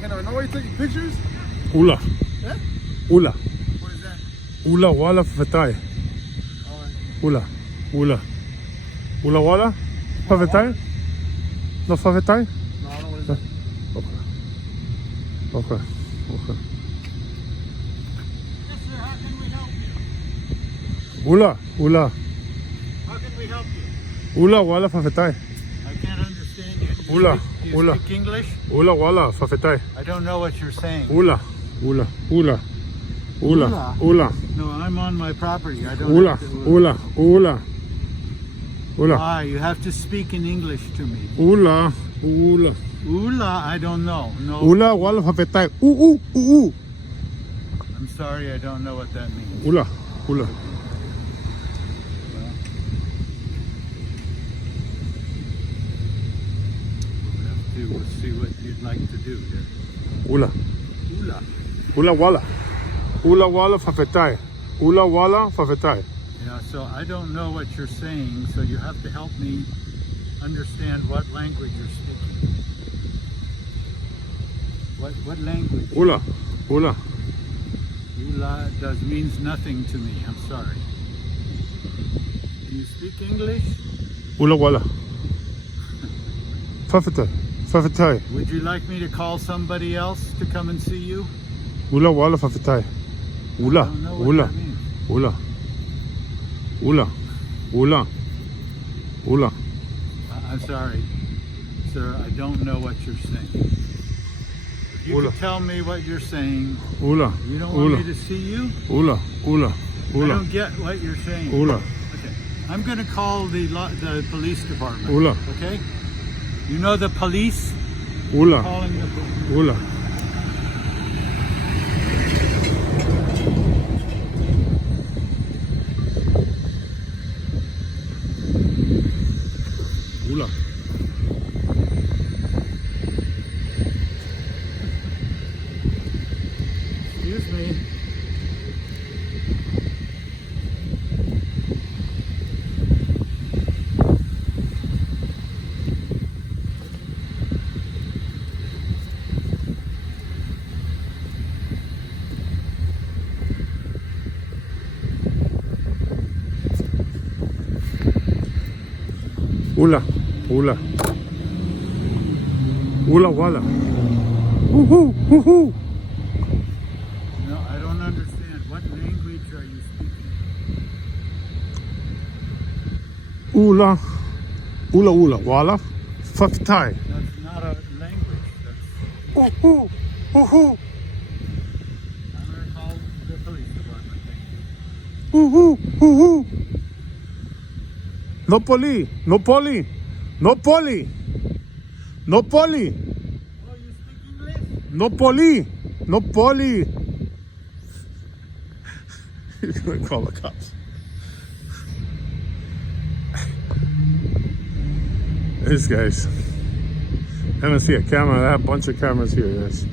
can I know taking pictures? Ula. Yeah? Ula. What is that? Ula wala favetai. Alright. Ula. Ula. Ula wala? Favetai? No favetai? No, I don't know what is that. Okay. Okay. Okay. Yes, sir. How can we help you? Ula. Ula. How can we help you? Ula wala favetai. I can't understand you. Ula, Do you ula. speak English? Ula wala favetai. I don't know what you're saying. Ula. Ula. Ula. Ula. Ula? Ula. No, I'm on my property. I don't Ula. have to, Ula. Ula. Ula. Why? You have to speak in English to me. Ula. Ula. Ula, I don't know. No. Ula wala favetai. Ooh. I'm sorry, I don't know what that means. Ula. Ula. We'll see what you'd like to do here. Ula. Ula. Ula wala. Ula wala favetai. Ula wala favetai. Yeah, so I don't know what you're saying, so you have to help me understand what language you're speaking. What language? Ula. Ula. Ula means nothing to me. I'm sorry. Do you speak English? Ula wala. Favetai. Favetai. Would you like me to call somebody else to come and see you? Ula wala favetai. I Ula. don't know what Ula. that means. Ula. Ula. Ula. Ula. I'm sorry, sir. I don't know what you're saying. If you Ula. could tell me what you're saying. Ula. You don't want Ula. me to see you? Ula. Ula. I Ula. don't get what you're saying. Ula. Okay. I'm going to call the police department. Ula. Okay? You know the police? Ula. Calling the police. Ula. Ula. Excuse me. Ula. Ula. Ula wala. Woohoo. Woohoo. No, I don't understand. What language are you speaking? Ula. Ula wala. Favetai. That's not a language. That's... Woohoo. Woohoo. I'm going to call the police department. Thank you. Woohoo. Woohoo. No poli. No poli. No poli. No poli. Oh, you speak English? No poli. No poli. He's gonna call the cops. This guy's. I don't see a camera. I have a bunch of cameras here. Yes.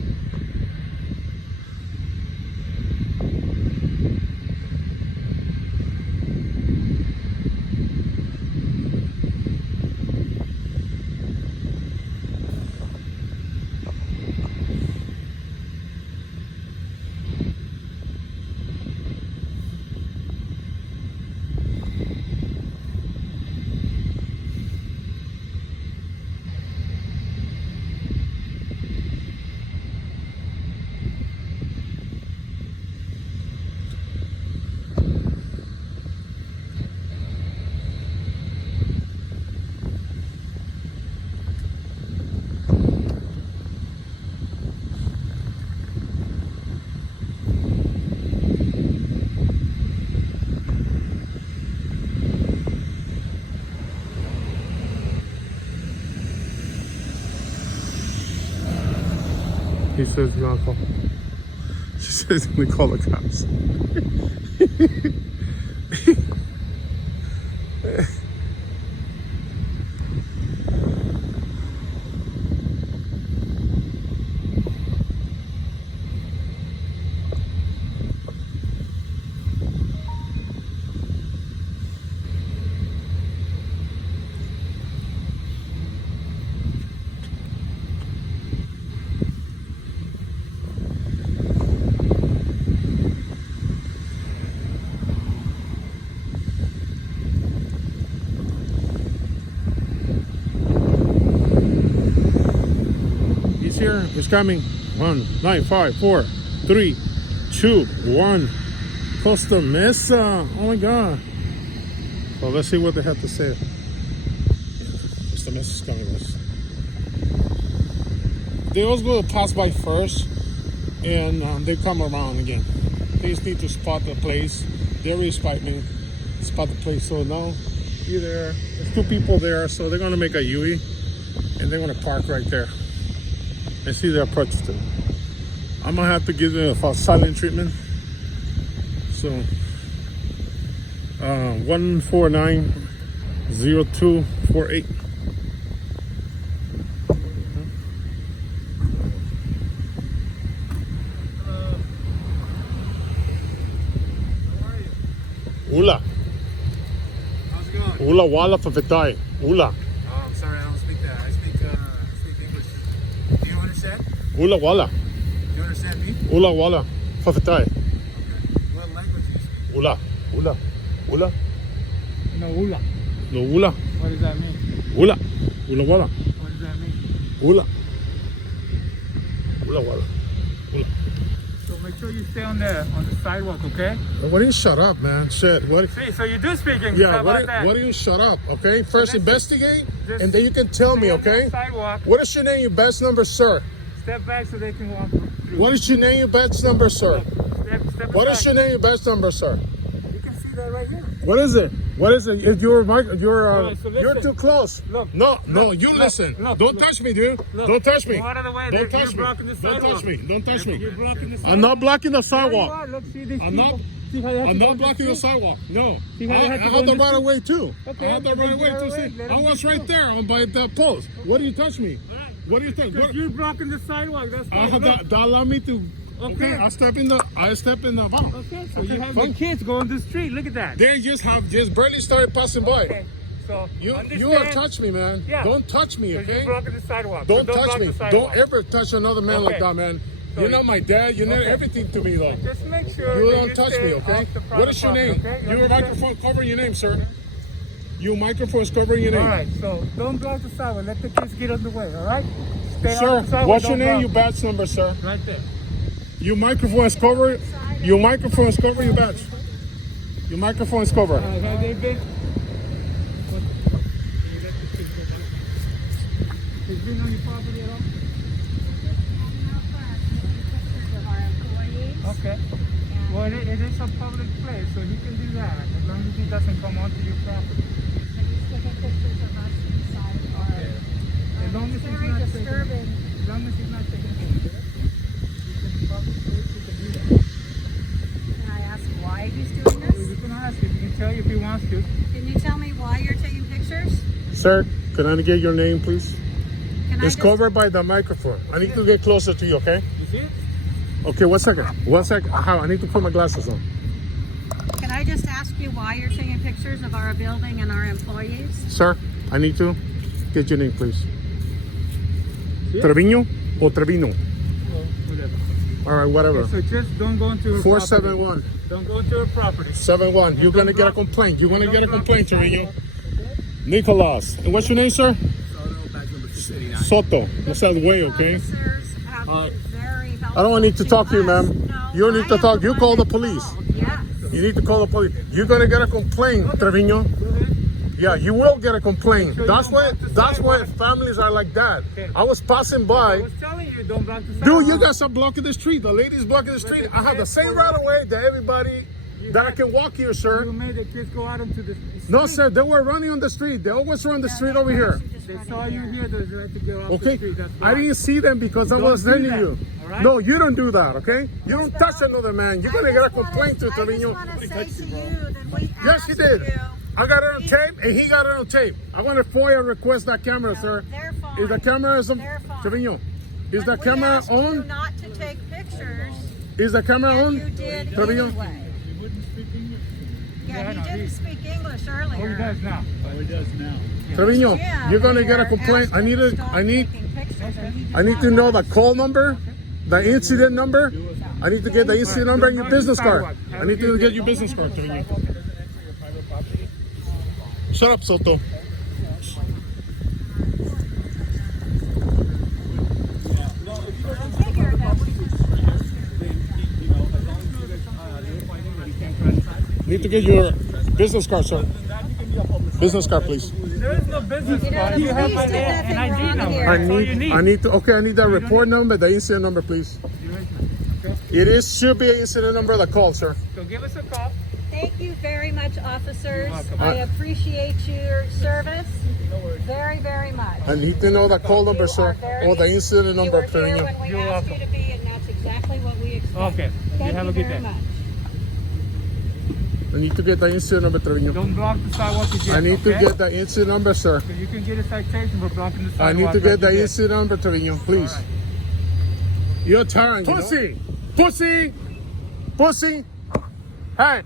He says he's gonna call. She says he's gonna call the cops. here. It's coming. 1, 9, 5, 4, 3, 2, 1. Costa Mesa. Oh my God. So let's see what they have to say. Costa Mesa is coming. They always go pass by first, and they come around again. They just need to spot the place. They already spot the place. So now there's 2 people there, so they're gonna make a U-turn, and they're gonna park right there and see their approach to it. I'm gonna have to give them a silent treatment. So 1490248. Ula. How's it going? Ula wala favetai. Ula. Oh, I'm sorry, I don't speak that. I speak English. Do you understand? Ula wala. Do you understand me? Ula wala favetai. Okay. What language do you speak? Ula. Ula. Ula. No, ula. No ula. What does that mean? Ula. Ula wala. What does that mean? Ula. Ula wala. Ula. So make sure you stay on the sidewalk, okay? Why don't you shut up, man? Shit. What? See, so you do speak English. Yeah. How about that? Why don't you shut up? Okay. First listen, investigate, just and then you can tell me. Stay on the Okay. Sidewalk. What is your name? Your badge number, sir. Step back so they can walk through. What is your name? Your badge number, sir. Step What aside. is your name? Your badge number, sir. You can see that right here. What is it? What is it? If you're Alright, so you're listen. too close. Look. No, Look. you Look. listen. Look. Don't Look. touch me, dude. Look. Don't touch me. Go out of the way. Don't You're touch me. blocking the Don't touch sidewalk. me. Don't touch me. You're blocking the sidewalk. I'm not blocking the There you sidewalk. are. Look, see these I'm not- people. See how you have I'm to go not in blocking the street? sidewalk. No. See how I you have to go have in the the right street? of way too. Okay, I have the then right of get way out to of the see. way. Let I them was get right through. there on by the post. What do you touch me? What do you think? Because you're blocking the sidewalk. That's I fine. have Look. that allow me to. Okay. I step in the box. Okay, so you have fine. the kids go on the street. Look at that. They just barely started passing by. Okay, so You understand, have touched me, man. Yeah. Don't touch me, because okay? you're blocking the sidewalk. Don't So touch block me. the sidewalk. Don't ever touch another man like Okay. that, man. So You're not my dad. You're not Okay. everything to me, though. Just make sure You that don't touch stay me, okay? off the What private is your property, name? okay? You Your understand? microphone cover your name, sir. Your microphone is covering your name. All right, so don't block the sidewalk. Let the kids get on the way, all right? Stay Sir, on the sidewalk. what's your don't name? block. Your badge number, sir. Right there. Your microphone is covered. Your microphone is covered. Your badge. Your microphone is covered. Have they been? Has been on your property at all? Okay. Well, it is a public place, so he can do that as long as he doesn't come onto your property. As long as he's Very not disturbing. taking, as long as he's not taking pictures, you can public place, you can do that. Can I ask why he's doing You this? can ask him. He can tell you if he wants to. Can you tell me why you're taking pictures? Sir, can I get your name, please? Can I It's just, covered by the microphone. I need to get closer to you, okay? You see it? Okay, 1 second. 1 second. I need to put my glasses on. can I just ask you why you're taking pictures of our building and our employees? Sir, I need to get your name, please. Yeah. Trevino or Trevino? Well, whatever. All right, whatever. Okay, so just don't go into her 471. property. Don't go into her property. 71. You're going to get a complaint. You're going to get a complaint, Trevino. Nicholas. And what's your name, sir? Soto. You said way, okay? Officers have been very helpful. I don't need to talk to you, ma'am. No, You don't need to I am talk. the You one call the that police. called. Yes. You need to call the police. You're going to get a complaint, Trevino. Yeah, you will get a complaint. That's why families are like that. I was passing I by. was telling you, don't block the sidewalk. Dude, you guys are blocking the street. The lady's blocking the street. I have the same right away that everybody that I can walk here, You sir. made the kids go out into the street. No, sir, they were running on the street. They always run the street over here. They saw you here, there's right to get off the Okay? street. That's I why. didn't see them because I Don't was do sending that, you. all right? No, you don't do that, okay? You don't touch another man. You're going to get a complaint to I Trevino. just want to say to you that we Yes, he asked did. you. I got it on tape, and he got it on tape. I want to FOIA request that camera, sir. They're fine. Is the camera on? They're fine. Trevino, is But the camera we asked you on? not to take pictures, Is the camera and you on? did Trevino? anyway. You wouldn't speak English. Yeah, I he know, didn't speak English earlier. Oh, he does now. Oh, he does now. Trevino, Yeah, you're going to we get a were complaint. I asking need him to to, stop I need, taking pictures, and he did I need not to know want the call number, the incident number. I need to get the incident number and your Don't block the business card. sidewalk. I need to get your business card, Trevino. Shut up, Soto. Need to get your business card, sir. Business card, please. There is no business You know, card. the You have police my did nothing ID wrong number. here. That's all you need. I need that report number, the incident number, please. Should be an incident number, the call, sir. So give us a call. Thank you very much, officers. welcome. I appreciate your service very, very much. I need to know the call number, You sir, are very- or the incident You number, were here Treviño. when we You're asked welcome. you to be, and that's exactly what we expect. Okay. You Thank have you a good very day. much. I need to get the incident number, Treviño. Don't block the sidewalk again. I need to okay? get the incident number, sir. So you can get a citation for blocking the sidewalk. I need to get like the you did. incident number, Treviño, please. All right. You're a Tyrant. Pussy! Pussy! Pussy! Hey!